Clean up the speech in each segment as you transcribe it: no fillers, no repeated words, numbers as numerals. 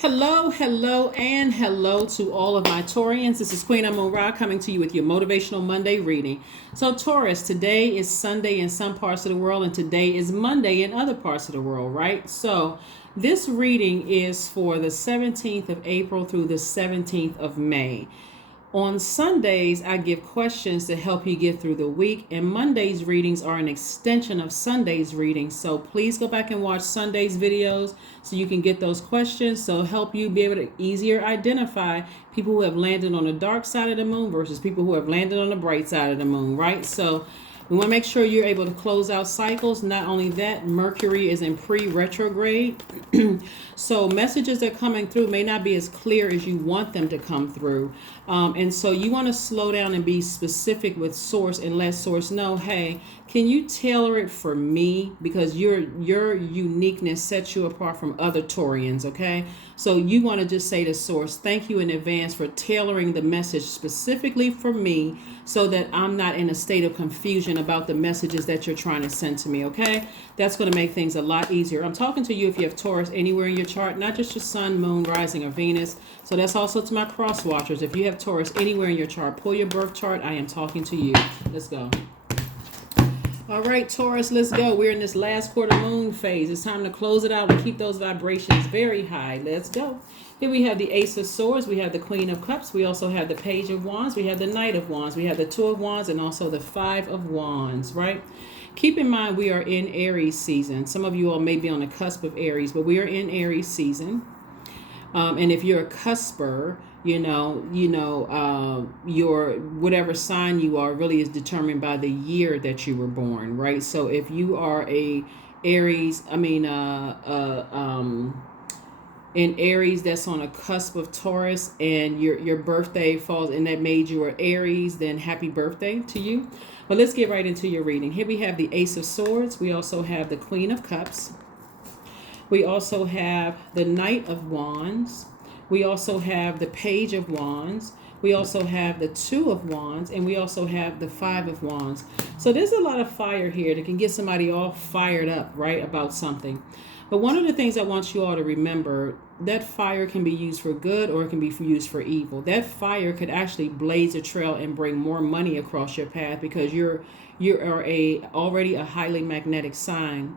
Hello, hello, and hello to all of my Taurians. This is Queen Amun-Ra coming to you with your Motivational Monday reading. So, Taurus, today is Sunday in some parts of the world, and today is Monday in other parts of the world, right? So, this reading is for the 17th of April through the 17th of May. On Sundays, I give questions to help you get through the week, and Monday's readings are an extension of Sunday's readings. So please go back and watch Sunday's videos so you can get those questions. So help you be able to easier identify people who have landed on the dark side of the moon versus people who have landed on the bright side of the moon, right? So we want to make sure you're able to close out cycles. Not only that, Mercury is in pre-retrograde. So messages that are coming through may not be as clear as you want them to come through. And so you want to slow down and be specific with source and let source know, hey, can you tailor it for me? Because your uniqueness sets you apart from other Taurians, okay? So you want to just say to source, thank you in advance for tailoring the message specifically for me so that I'm not in a state of confusion about the messages that you're trying to send to me, okay? That's going to make things a lot easier. I'm talking to you if you have Taurus anywhere in your chart, not just your sun, moon, rising, or Venus. So that's also to my cross watchers. If you have Taurus anywhere in your chart, pull your birth chart. I am talking to you. Let's go. All right, Taurus, let's go. We're in this last quarter moon phase. It's time to close it out and keep those vibrations very high. Let's go. Here we have the Ace of Swords. We have the Queen of Cups. We also have the Page of Wands. We have the Knight of Wands. We have the Two of Wands and also the Five of Wands, right? Keep in mind we are in Aries season. Some of you all may be on the cusp of Aries, but we are in Aries season. And if you're a cusper, your whatever sign you are really is determined by the year that you were born, right? So if you are a Aries, in Aries that's on a cusp of Taurus, and your birthday falls and that made you an Aries, then happy birthday to you. But let's get right into your reading. Here we have the Ace of Swords. We also have the Queen of Cups. We also have the Knight of Wands. We also have the Page of Wands. We also have the Two of Wands. And we also have the Five of Wands. So there's a lot of fire here that can get somebody all fired up, right, about something. But one of the things I want you all to remember, that fire can be used for good or it can be used for evil. That fire could actually blaze a trail and bring more money across your path because you are already a highly magnetic sign,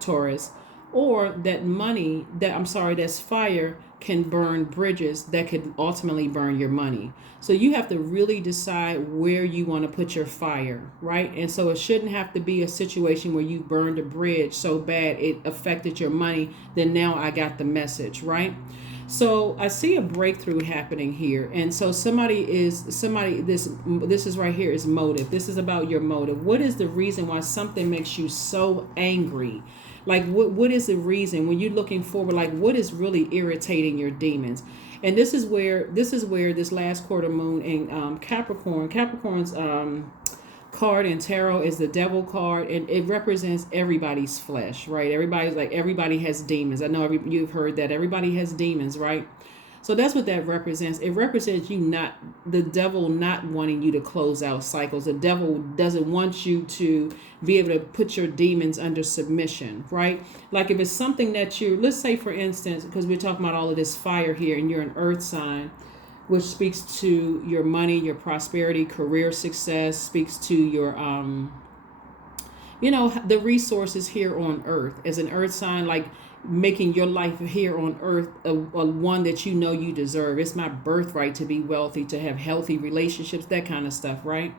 Taurus. Or that's fire can burn bridges that could ultimately burn your money. So you have to really decide where you want to put your fire, right? And so it shouldn't have to be a situation where you burned a bridge so bad it affected your money. Then now I got the message, right? So I see a breakthrough happening here. And so this is right here is motive. This is about your motive. What is the reason why something makes you so angry? Like what is the reason when you're looking forward, like what is really irritating your demons? And this is where this last quarter moon in Capricorn's card in tarot is the devil card, and it represents everybody's flesh, right? Everybody has demons. I know you've heard that everybody has demons, right? So that's what that represents. It represents the devil not wanting you to close out cycles. The devil doesn't want you to be able to put your demons under submission, right? Like if it's something that let's say for instance, because we're talking about all of this fire here and you're an earth sign, which speaks to your money, your prosperity, career success, speaks to your, the resources here on earth. As an earth sign, like making your life here on earth a one that you deserve. It's my birthright to be wealthy, to have healthy relationships, that kind of stuff, right?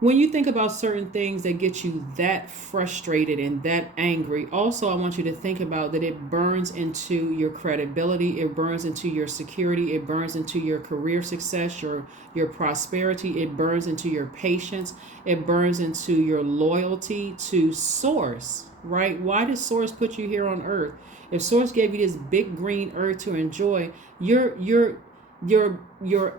When you think about certain things that get you that frustrated and that angry, also I want you to think about that it burns into your credibility, it burns into your security, it burns into your career success, your prosperity, it burns into your patience, it burns into your loyalty to Source, right? Why did Source put you here on earth? If Source gave you this big green earth to enjoy, your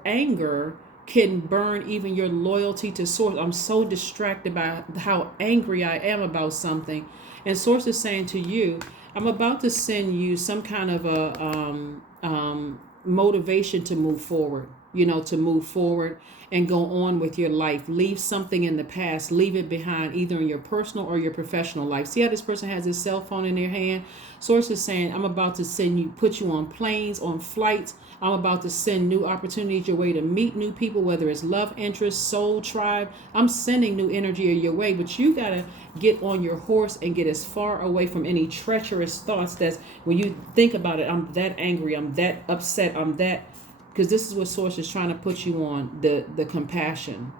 anger can burn even your loyalty to Source. I'm so distracted by how angry I am about something. And Source is saying to you, I'm about to send you some kind of a motivation to move forward, to move forward and go on with your life. Leave something in the past. Leave it behind, either in your personal or your professional life. See how this person has his cell phone in their hand? Source is saying, I'm about to put you on planes, on flights. I'm about to send new opportunities your way to meet new people, whether it's love interest, soul tribe. I'm sending new energy your way, but you got to get on your horse and get as far away from any treacherous thoughts that's when you think about it, I'm that angry, I'm that upset, I'm that, because this is what Source is trying to put you on, the compassion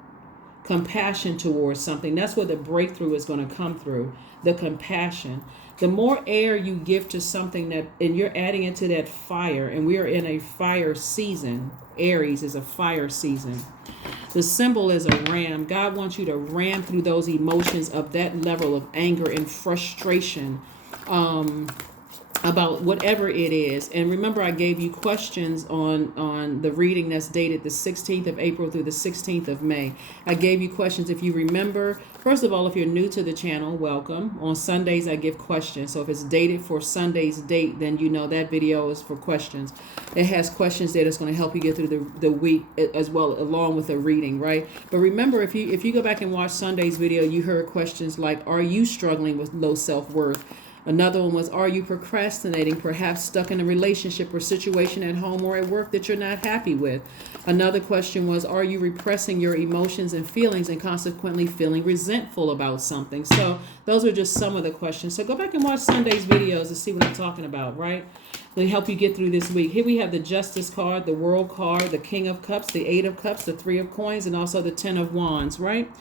towards something. That's where the breakthrough is going to come through, the compassion. The more air you give to something and you're adding into that fire, and we are in a fire season. Aries is a fire season. The symbol is a ram. God wants you to ram through those emotions of that level of anger and frustration about whatever it is. And remember, I gave you questions on the reading that's dated the 16th of April through the 16th of May. I gave you questions. If you remember, first of all, if you're new to the channel, welcome. On Sundays, I give questions. So if it's dated for Sunday's date, then you know that video is for questions. It has questions there that's going to help you get through the week as well, along with a reading, right? But remember, if you go back and watch Sunday's video, you heard questions like, are you struggling with low self-worth? Another one was, are you procrastinating, perhaps stuck in a relationship or situation at home or at work that you're not happy with? Another question was, are you repressing your emotions and feelings and consequently feeling resentful about something? So those are just some of the questions. So go back and watch Sunday's videos to see what I'm talking about, right? They help you get through this week. Here we have the Justice card, the World card, the King of Cups, the Eight of Cups, the Three of Coins, and also the Ten of Wands, right?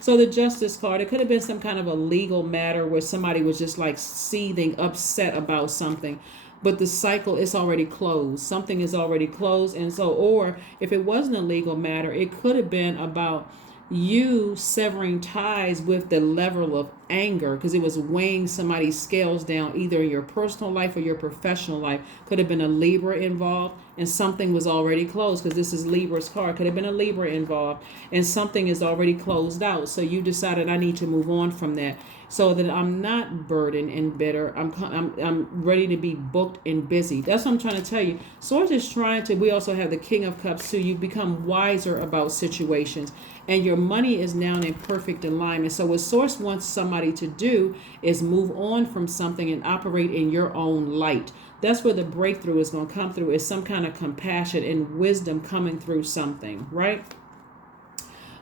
So the Justice card, it could have been some kind of a legal matter where somebody was just like seething, upset about something. But the cycle is already closed. Something is already closed. And so, or if it wasn't a legal matter, it could have been about you severing ties with the level of anger, because it was weighing somebody's scales down, either in your personal life or your professional life. Could have been a Libra involved, and something was already closed, because this is Libra's card. Could have been a Libra involved, and something is already closed out. So you decided, I need to move on from that, so that I'm not burdened and bitter. I'm ready to be booked and busy. That's what I'm trying to tell you. Source is trying to, we also have the King of Cups, so you become wiser about situations, and your money is now in perfect alignment. So what Source wants somebody to do is move on from something and operate in your own light. That's where the breakthrough is going to come through, is some kind of compassion and wisdom coming through something, right?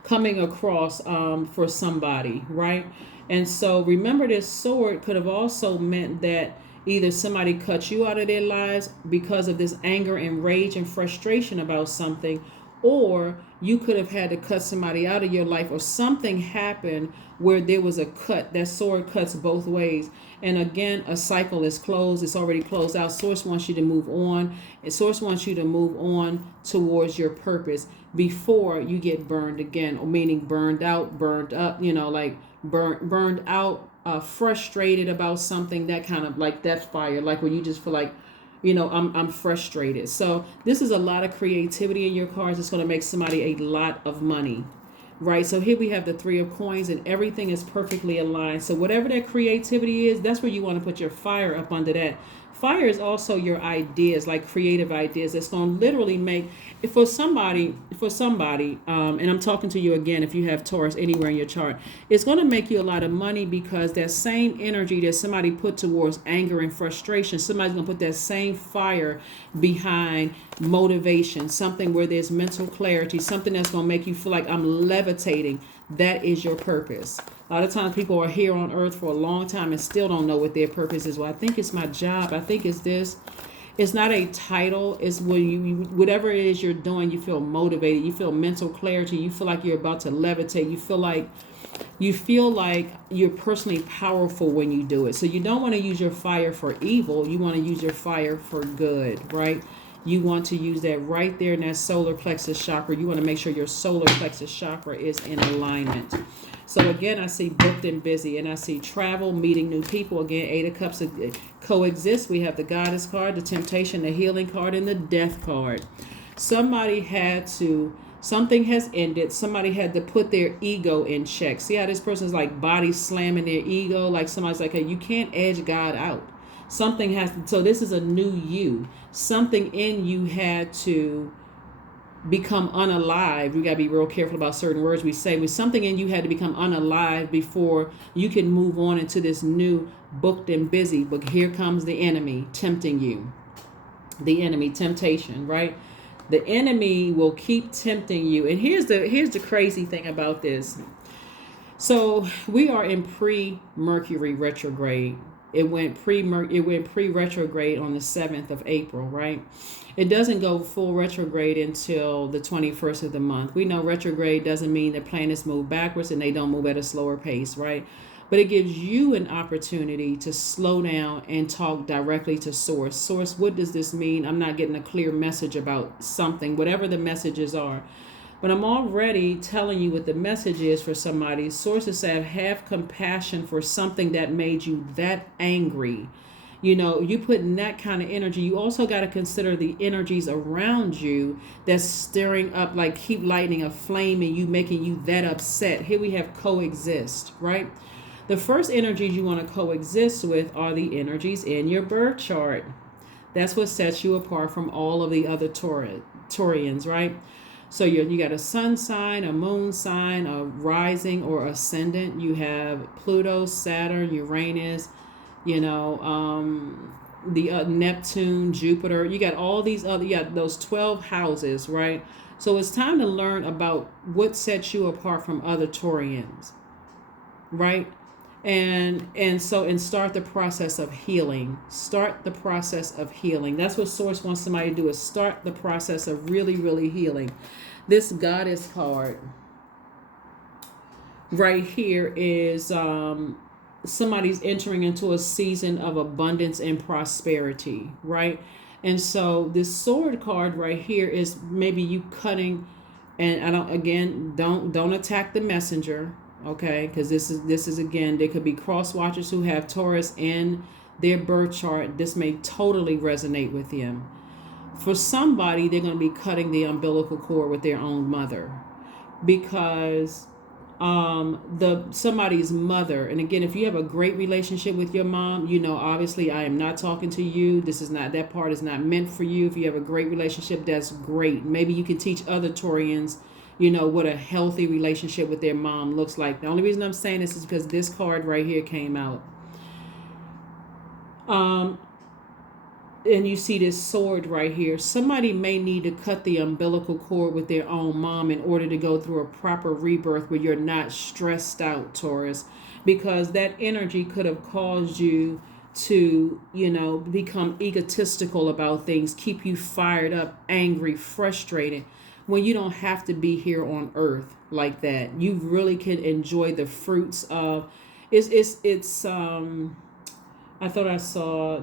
Coming across for somebody, right? And so remember, this sword could have also meant that either somebody cut you out of their lives because of this anger and rage and frustration about something, or you could have had to cut somebody out of your life, or something happened where there was a cut. That sword cuts both ways. And again, a cycle is closed. It's already closed out. Source wants you to move on. And Source wants you to move on towards your purpose before you get burned again, or meaning burned out, burned up, like burned out, frustrated about something, that kind of like that fire, like where you just feel like, I'm frustrated. So this is a lot of creativity in your cards. It's going to make somebody a lot of money, right? So here we have the Three of Coins, and everything is perfectly aligned. So whatever that creativity is, that's where you want to put your fire up under that. Fire is also your ideas, like creative ideas. It's going to literally make, for somebody, and I'm talking to you again, if you have Taurus anywhere in your chart, it's going to make you a lot of money, because that same energy that somebody put towards anger and frustration, somebody's going to put that same fire behind motivation, something where there's mental clarity, something that's going to make you feel like I'm levitating. That is your purpose. A lot of times people are here on earth for a long time and still don't know what their purpose is. Well, I think it's my job. I think it's this. It's not a title. It's when you, whatever it is you're doing, you feel motivated. You feel mental clarity. You feel like you're about to levitate. You feel like you're personally powerful when you do it. So you don't want to use your fire for evil. You want to use your fire for good, right? You want to use that right there in that solar plexus chakra. You want to make sure your solar plexus chakra is in alignment. So again, I see booked and busy, and I see travel, meeting new people. Again, Eight of Cups coexist. We have the Goddess card, the Temptation, the Healing card, and the Death card. Something has ended. Somebody had to put their ego in check. See how this person's like body slamming their ego? Like somebody's like, hey, you can't edge God out. Something has to, so this is a new you. Something in you had to become unalive. We got to be real careful about certain words we say. With something in you had to become unalive before you can move on into this new booked and busy. But here comes the enemy tempting you. The enemy, temptation, right? The enemy will keep tempting you. And here's the crazy thing about this. So we are in pre-Mercury retrograde. It went pre-retrograde on the 7th of April, right? It doesn't go full retrograde until the 21st of the month. We know retrograde doesn't mean the planets move backwards and they don't move at a slower pace, right? But it gives you an opportunity to slow down and talk directly to source. Source, what does this mean? I'm not getting a clear message about something, whatever the messages are. But I'm already telling you what the message is for somebody. Sources say, have compassion for something that made you that angry. You know, you put in that kind of energy. You also got to consider the energies around you that's stirring up, like keep lighting a flame and you making you that upset. Here we have coexist, right? The first energies you want to coexist with are the energies in your birth chart. That's what sets you apart from all of the other Taurians, right? So you got a sun sign, a moon sign, a rising or ascendant. You have Pluto, Saturn, Uranus, the Neptune, Jupiter. You got all these other, you got those 12 houses, right? So it's time to learn about what sets you apart from other Taurians, right? And start the process of healing. Start the process of healing. That's what Source wants somebody to do, is start the process of really, really healing. This Goddess card right here is somebody's entering into a season of abundance and prosperity, right? And so this Sword card right here is maybe you cutting, and don't attack the messenger. Okay, because this is again, there could be cross watchers who have Taurus in their birth chart. This may totally resonate with them. For somebody, they're going to be cutting the umbilical cord with their own mother, because somebody's mother, and again, if you have a great relationship with your mom, obviously I am not talking to you. That part is not meant for you. If you have a great relationship, that's great. Maybe you can teach other Taurians what a healthy relationship with their mom looks like. The only reason I'm saying this is because this card right here came out. And you see this sword right here. Somebody may need to cut the umbilical cord with their own mom in order to go through a proper rebirth where you're not stressed out, Taurus, because that energy could have caused you to, become egotistical about things, keep you fired up, angry, frustrated, when you don't have to be here on earth like that. You really can enjoy the fruits of it's I thought I saw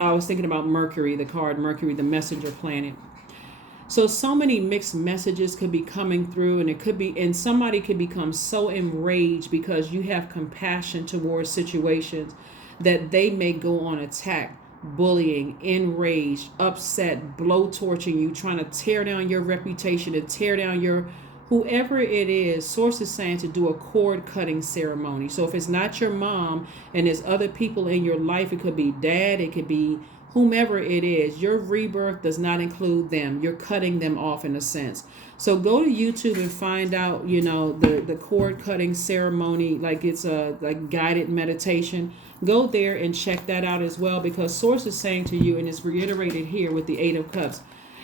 I was thinking about Mercury, the card Mercury, the messenger planet. So many mixed messages could be coming through, and somebody could become so enraged because you have compassion towards situations that they may go on attack, bullying, enraged, upset, blowtorching you, trying to tear down your reputation and tear down your whoever it is. Source is saying to do a cord cutting ceremony. So if it's not your mom and there's other people in your life, it could be dad, it could be whomever it is, your rebirth does not include them. You're cutting them off in a sense. So go to YouTube and find out, the cord cutting ceremony, like it's a guided meditation. Go there and check that out as well, because Source is saying to you, and it's reiterated here with the 8 of Cups,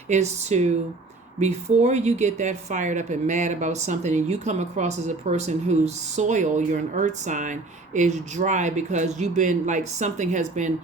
is to, before you get that fired up and mad about something and you come across as a person whose soil, you're an earth sign, is dry because you've been something has been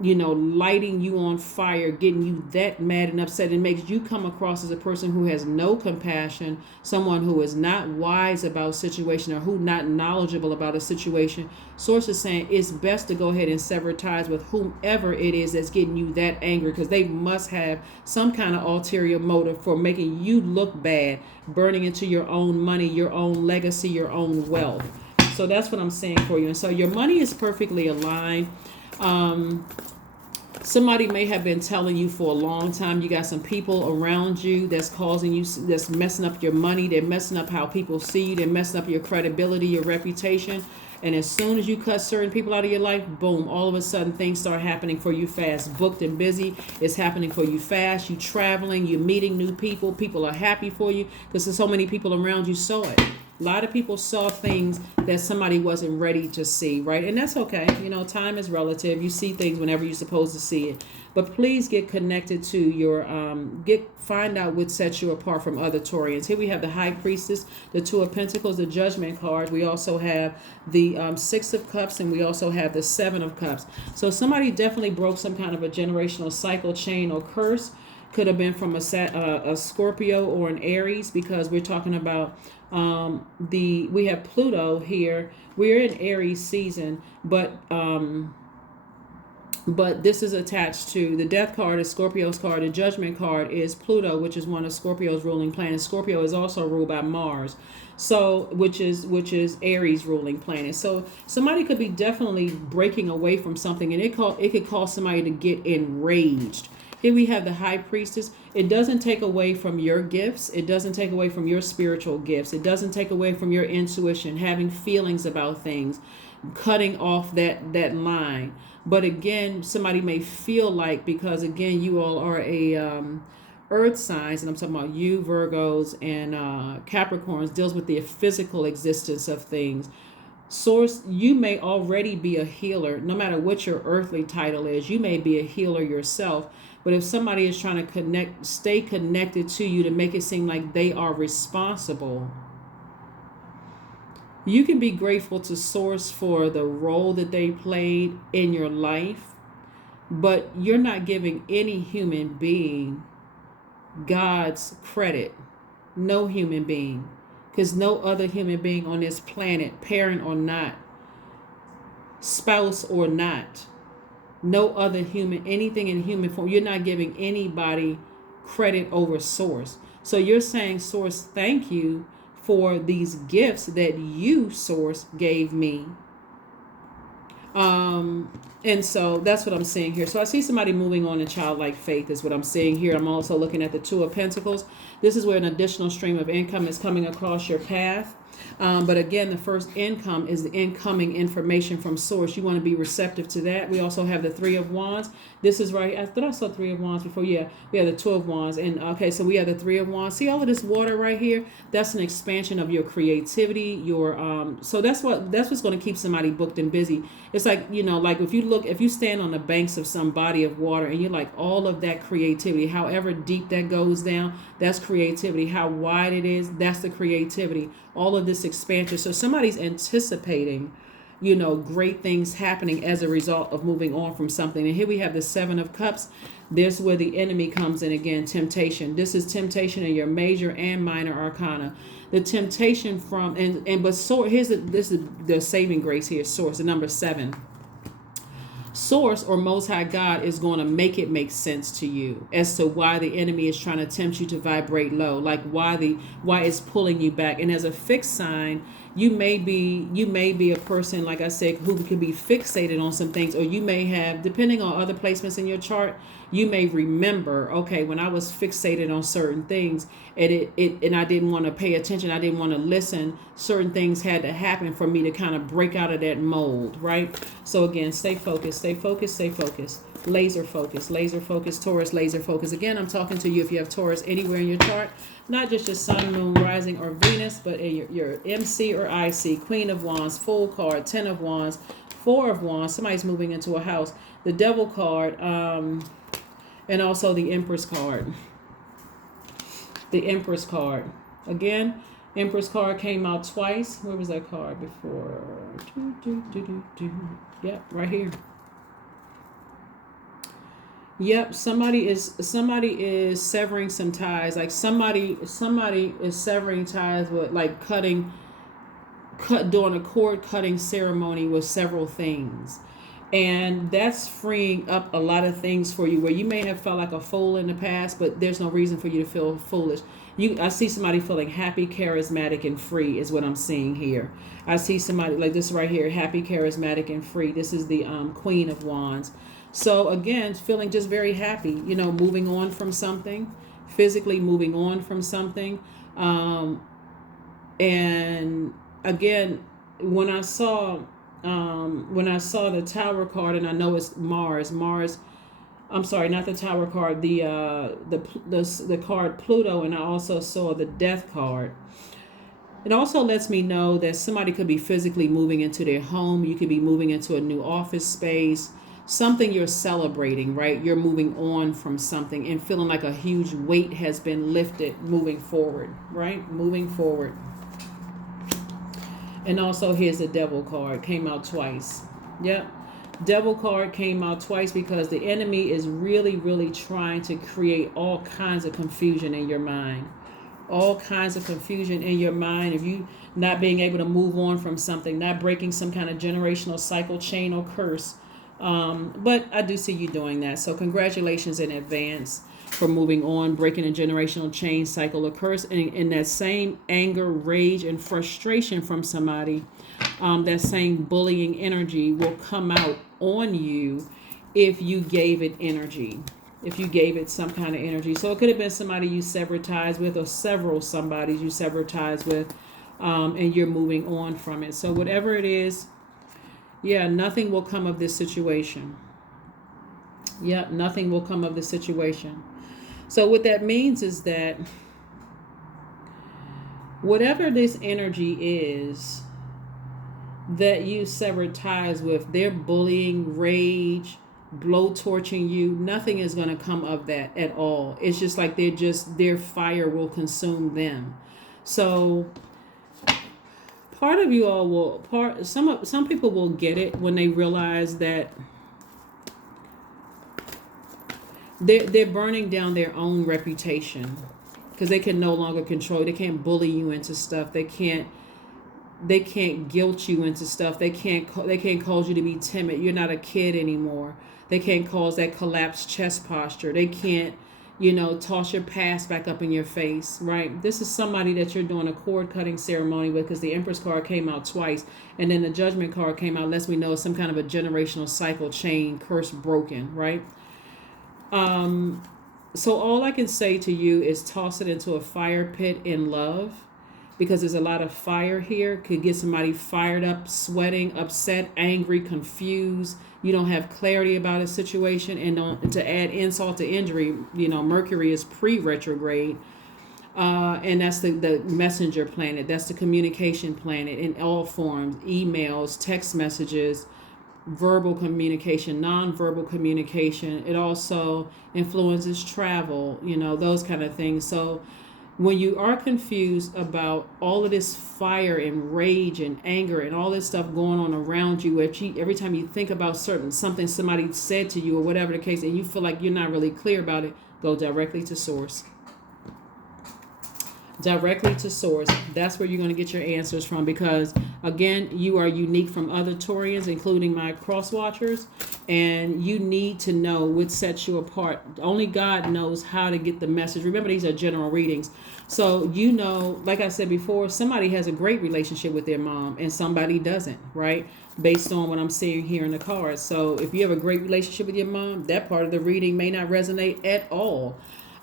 lighting you on fire, getting you that mad and upset, it makes you come across as a person who has no compassion, someone who is not wise about a situation or who not knowledgeable about a situation. Source is saying it's best to go ahead and sever ties with whomever it is that's getting you that angry, because they must have some kind of ulterior motive for making you look bad, burning into your own money, your own legacy, your own wealth. So that's what I'm saying for you. And so your money is perfectly aligned. Somebody may have been telling you for a long time, you got some people around you that's causing you, that's messing up your money. They're messing up how people see you. They're messing up your credibility, your reputation. And as soon as you cut certain people out of your life, boom, all of a sudden things start happening for you fast. Booked and busy, it's happening for you fast. You traveling, you're meeting new people. People are happy for you because there's so many people around you saw it. A lot of people saw things that somebody wasn't ready to see, right? And that's okay. You know, time is relative. You see things whenever you're supposed to see it. But please get connected to your, find out what sets you apart from other Taurians. Here we have the High Priestess, the Two of Pentacles, the Judgment card. We also have the Six of Cups, and we also have the Seven of Cups. So somebody definitely broke some kind of a generational cycle, chain, or curse. Could have been from a Scorpio or an Aries, because we're talking about we have Pluto here. We're in Aries season, but this is attached to the Death card is Scorpio's card. The Judgment card is Pluto, which is one of Scorpio's ruling planets. Scorpio is also ruled by Mars, so which is Aries ruling planet. So somebody could be definitely breaking away from something, and it could cause somebody to get enraged. Here we have the High Priestess. It doesn't take away from your gifts. It doesn't take away from your spiritual gifts. It doesn't take away from your intuition, having feelings about things, cutting off that line. But again, somebody may feel like, because again, you all are a earth signs, and I'm talking about you, Virgos, and Capricorns, deals with the physical existence of things. Source, you may already be a healer. No matter what your earthly title is, you may be a healer yourself. But if somebody is trying to stay connected to you to make it seem like they are responsible, you can be grateful to Source for the role that they played in your life, but you're not giving any human being God's credit. No human being. Because no other human being on this planet, parent or not, spouse or not, no other human, anything in human form, you're not giving anybody credit over Source. So you're saying, Source, thank you for these gifts that you, Source, gave me. And so that's what I'm seeing here. So I see somebody moving on in childlike faith is what I'm seeing here. I'm also looking at the Two of Pentacles. This is where an additional stream of income is coming across your path. But again, the first income is the incoming information from Source. You want to be receptive to that. We also have the Three of Wands. This is right. I thought I saw Three of Wands before. Yeah, we have the Two of Wands. And okay, so we have the Three of Wands. See all of this water right here? That's an expansion of your creativity. So that's what's going to keep somebody booked and busy. It's like, you know, like if you stand on the banks of some body of water and you're like, all of that creativity, however deep that goes down, that's creativity. How wide it is, that's the creativity. All of this expansion. So somebody's anticipating, you know, great things happening as a result of moving on from something. And here we have the Seven of Cups. This is where the enemy comes in again, temptation. This is temptation in your major and minor arcana. The temptation from, this is the saving grace here, Source, the number 7. Source or Most High God is going to make it make sense to you as to why the enemy is trying to tempt you to vibrate low, like why it's pulling you back. And as a fixed sign, you may be a person, like I said, who could be fixated on some things, or you may have, depending on other placements in your chart, you may remember, okay, when I was fixated on certain things and I didn't want to pay attention, I didn't want to listen, certain things had to happen for me to kind of break out of that mold, right? So again, stay focused, stay focused, stay focused. Laser focus, Taurus, laser focus. Again, I'm talking to you if you have Taurus anywhere in your chart, not just your sun, moon, rising, or Venus, but in your MC or IC, Queen of Wands, Full card, 10 of Wands, 4 of Wands. Somebody's moving into a house. The Devil card, and also the Empress card. The Empress card. Again, Empress card came out twice. Where was that card before? Yep, right here. Yep, somebody is severing some ties. Like somebody is severing ties with, like, doing a cord cutting ceremony with several things. And that's freeing up a lot of things for you, where you may have felt like a fool in the past, but there's no reason for you to feel foolish. I see somebody feeling happy, charismatic, and free is what I'm seeing here. I see somebody like this right here, happy, charismatic, and free. This is the Queen of Wands. So again, feeling just very happy, you know, moving on from something, physically moving on from something. And again, when I saw the Tower card, and I know it's Mars. I'm sorry, not the Tower card. The card Pluto, and I also saw the Death card. It also lets me know that somebody could be physically moving into their home. You could be moving into a new office space, something you're celebrating, right? You're moving on from something and feeling like a huge weight has been lifted moving forward, right? Moving forward. And also here's the Devil card, came out twice. Yep. Devil card came out twice because the enemy is really, really trying to create all kinds of confusion in your mind. All kinds of confusion in your mind of you not being able to move on from something, not breaking some kind of generational cycle, chain, or curse. But I do see you doing that. So congratulations in advance for moving on, breaking a generational chain, cycle, or curse. And in that same anger, rage, and frustration from somebody, that same bullying energy will come out on you if you gave it energy. If you gave it some kind of energy. So it could have been somebody you severed ties with, or several somebodies you severed ties with, and you're moving on from it. So whatever it is, yeah, nothing will come of this situation. Yeah, nothing will come of this situation. So what that means is that whatever this energy is that you severed ties with, they're bullying, rage, blowtorching you, nothing is going to come of that at all. It's just like their fire will consume them. So part of you all will, some people will get it when they realize that they're burning down their own reputation, because they can no longer control. They can't bully you into stuff. They can't guilt you into stuff. They can't cause you to be timid. You're not a kid anymore. They can't cause that collapsed chest posture. They can't, toss your past back up in your face, right? This is somebody that you're doing a cord cutting ceremony with, because the Empress card came out twice, and then the Judgment card came out, lets me know some kind of a generational cycle, chain, curse broken, right? So all I can say to you is toss it into a fire pit in love, because there's a lot of fire here. Could get somebody fired up, sweating, upset, angry, confused. You don't have clarity about a situation, and to add insult to injury, Mercury is pre-retrograde, and that's the messenger planet. That's the communication planet in all forms: emails, text messages, verbal communication, non-verbal communication. It also influences travel, those kind of things. So when you are confused about all of this fire and rage and anger and all this stuff going on around you, every time you think about something somebody said to you or whatever the case, and you feel like you're not really clear about it, go directly to source. Directly to source. That's where you're going to get your answers from, because again, you are unique from other Taurians, including my cross watchers, and you need to know what sets you apart. Only God knows how to get the message. Remember, these are general readings. So like I said before, somebody has a great relationship with their mom and somebody doesn't, right? Based on what I'm seeing here in the cards. So if you have a great relationship with your mom, that part of the reading may not resonate at all.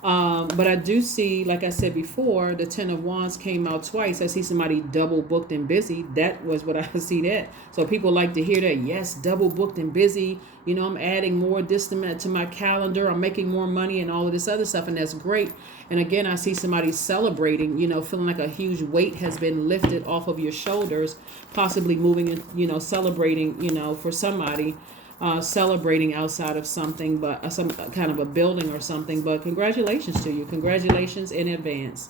But I do see, like I said before, the Ten of Wands came out twice. I see somebody double booked and busy. That was what I see that. So people like to hear that. Yes, double booked and busy. I'm adding more this to my calendar. I'm making more money and all of this other stuff. And that's great. And again, I see somebody celebrating, feeling like a huge weight has been lifted off of your shoulders, possibly moving, celebrating, for somebody. Celebrating outside of something, but some kind of a building or something. But congratulations to you. Congratulations in advance.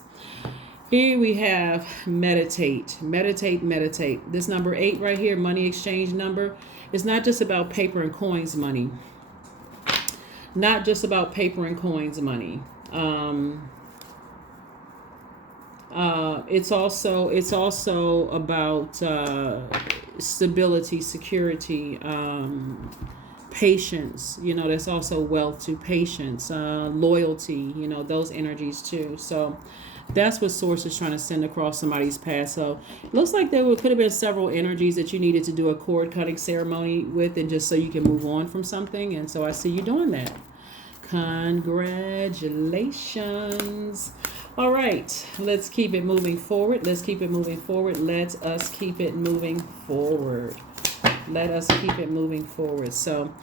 Here we have meditate. This number 8 right here, money exchange number, is not just about paper and coins money. Not just about paper and coins money. It's also about stability, security, patience. That's also wealth too. Patience, loyalty. Those energies too. So that's what Source is trying to send across somebody's path. So it looks like there could have been several energies that you needed to do a cord cutting ceremony with, and just so you can move on from something. And so I see you doing that. Congratulations. All right, let's keep it moving forward. Let's keep it moving forward. Let us keep it moving forward. Let us keep it moving forward. So,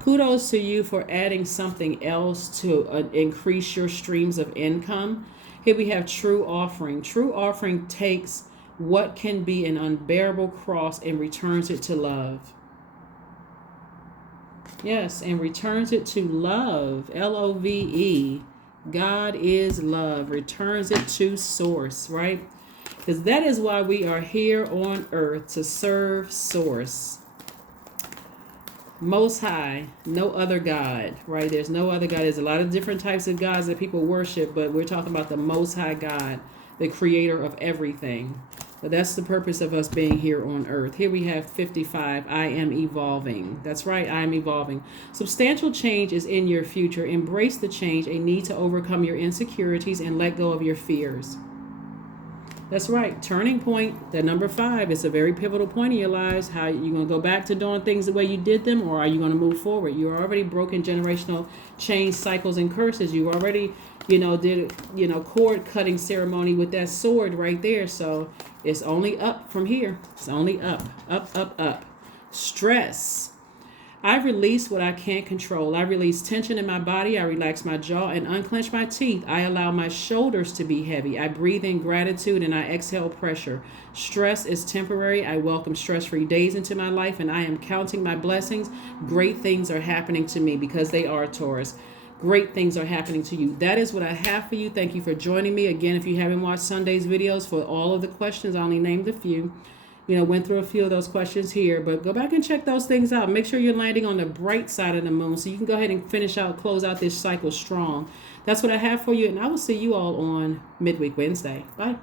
kudos to you for adding something else to increase your streams of income. Here we have true offering. True offering takes what can be an unbearable cross and returns it to love. Yes, and returns it to love. Love. God is love. Returns it to source, right? Because that is why we are here on earth, to serve source. Most High, no other God, right? There's no other God. There's a lot of different types of gods that people worship, but we're talking about the Most High God, the creator of everything. So that's the purpose of us being here on earth. Here we have 55, I am evolving. That's right, I am evolving. Substantial change is in your future. Embrace the change, a need to overcome your insecurities and let go of your fears. That's right. Turning point, the number 5, is a very pivotal point in your lives. How you going to go back to doing things the way you did them, or are you going to move forward? You're already broken generational chains, cycles, and curses. You already, did, cord cutting ceremony with that sword right there. So it's only up from here. It's only up, up, up, up. Stress. I release what I can't control. I release tension in my body. I relax my jaw and unclench my teeth. I allow my shoulders to be heavy. I breathe in gratitude and I exhale pressure. Stress is temporary. I welcome stress-free days into my life and I am counting my blessings. Great things are happening to me because they are, Taurus. Great things are happening to you. That is what I have for you. Thank you for joining me. Again, if you haven't watched Sunday's videos for all of the questions, I only named a few. Went through a few of those questions here, but go back and check those things out. Make sure you're landing on the bright side of the moon so you can go ahead and close out this cycle strong. That's what I have for you, and I will see you all on Midweek Wednesday. Bye.